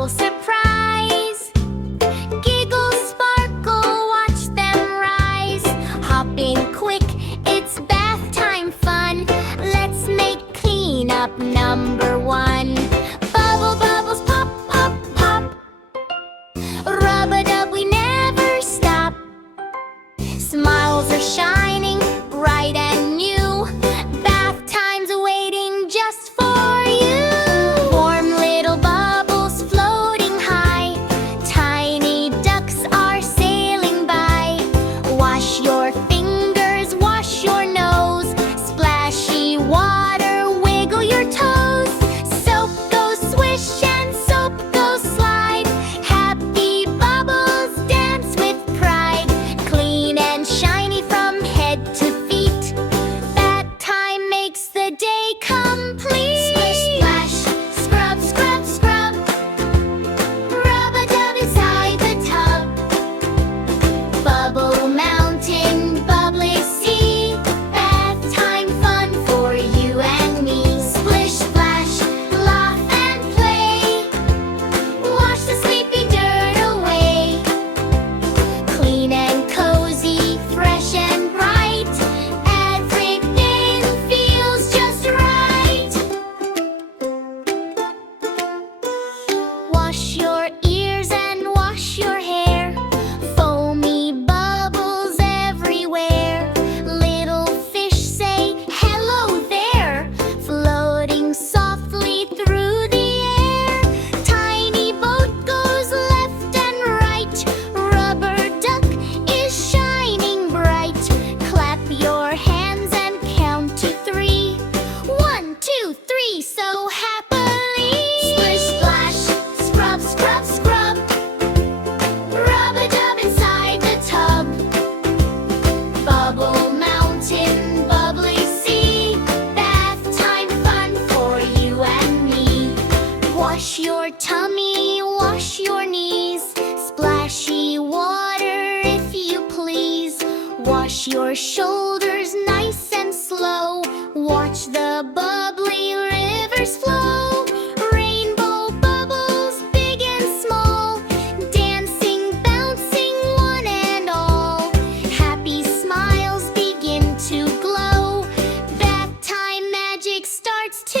bubble surprise. Giggle, sparkle, watch them rise. Hop in quick, it's bath time fun. Let's make cleanup number one. Bubble, bubbles, pop, pop, pop. Rub-a-dub, we never stop. Smiles are shining, bright and new. Bath time's waiting just for you. Warm little bubbles floating high. Tiny ducks are sailing by. Wash your fingers, wash your nose. Splashy water, wiggle your toes. Soap goes swish and soap goes slide. Happy bubbles dance with pride. Clean and shiny from head to feet. That time makes the day complete. Splish, splash, scrub, scrub, scrub. Rub-a-dub inside the tub. Bubble mountain, bubbly sea. Bath time fun for you and me. Splish, splash, laugh and play. Wash the sleepy dirt away. Clean and cozy, fresh and bright. Everything feels just right. Wash your ears and wash your hair. Foamy bubbles everywhere. Little fish say hello there, floating softly through the air. Tiny boat goes left and right. Rubber duck is shining bright. Clap your hands and count to 3. 1, 2, 3, so happily. Splish, splash, scrub, scrub, scrub. Rub-a-dub inside the tub. Bubble mountain, bubbly sea. Bath time fun for you and me. Wash your tummy, wash your knees. Splashy water if you please. Wash your shoulders nice and slow. Watch the bubbly rivers flow. Rainbow bubbles, big and small. Dancing, bouncing, one and all. Happy smiles begin to glow. Bath time magic starts to